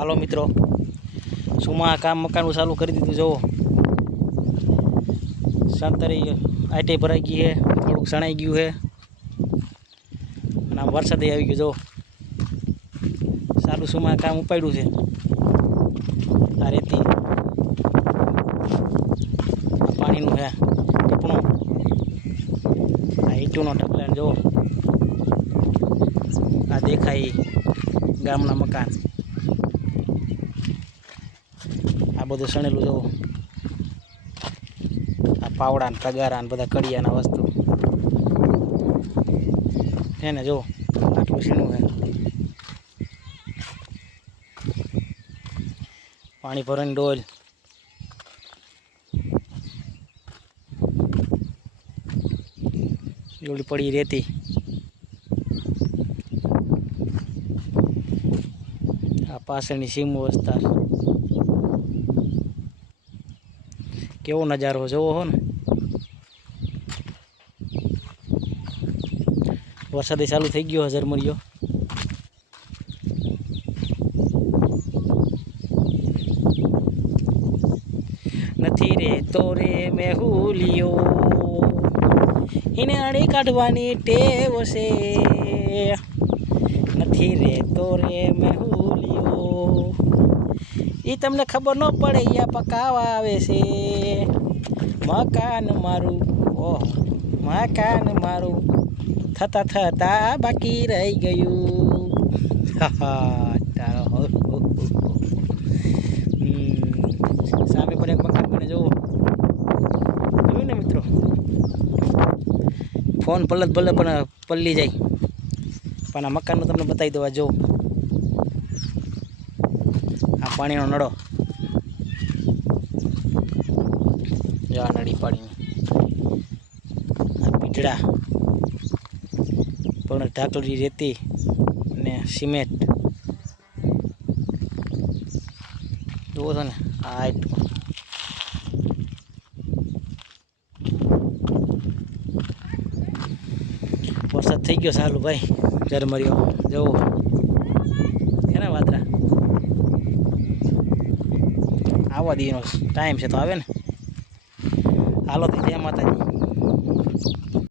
હાલો મિત્રો, સુમા કામ મકાનનું ચાલુ કરી દીધું. જુઓ સંતરી આઈટી ભરાઈ ગઈ છે, થોડુંક સણાઈ ગયું છે અને આમ વરસાદ આવી ગયો. જો ચાલુ સુમા કામ ઉપાડ્યું છે. આ રેતી આ પાણીનું છે ટીપણું, આ ઈંટુનો ઢગલાને જુઓ. આ દેખાય ગામના મકાન. આ બધું સણેલું જુઓ. આ પાવડા ને તગારા ને બધા કડિયાના વસ્તુ છે ને. જો આટલું સીણું છે. પાણી ભરવાની ડોલ, એવડી પડી રેતી. આ પાછળની સીમો વિસ્તાર, કેવો નજારો જોવો હો ને. વરસાદ ચાલુ થઈ ગયો ઝરમરિયો. નથી રે તો રે મેહુલિયો, એને અડી કાઢવાની ટેવ છે. નથી રે તો રે મેહુલિયો, એ તમને ખબર ન પડે અહીંયા પકાવા આવે છે. મકાન મારું, ઓહ મકાન મારું થતા થતા બાકી રહી ગયું. તારો સામે પણ એક મકાન બને. જુઓ જોયું ને મિત્રો, ફોન પલત ભલે પણ પલ્લી જાય, પણ આ મકાનનું તમને બતાવી દેવા. જો આ પાણીનો નળો, જો આ નળી પાણીની, આ પીઠડા પણ ઢાકલી રેતી ને સિમેન્ટ જુઓ છો ને. આ વરસાદ થઈ ગયો ચાલુ ભાઈ, ઝરમરિયો. જુઓ છે ને વાદળા. આવવા દીનો ટાઈમ છે તો આવે ને. હાલો તો જય માતાજી.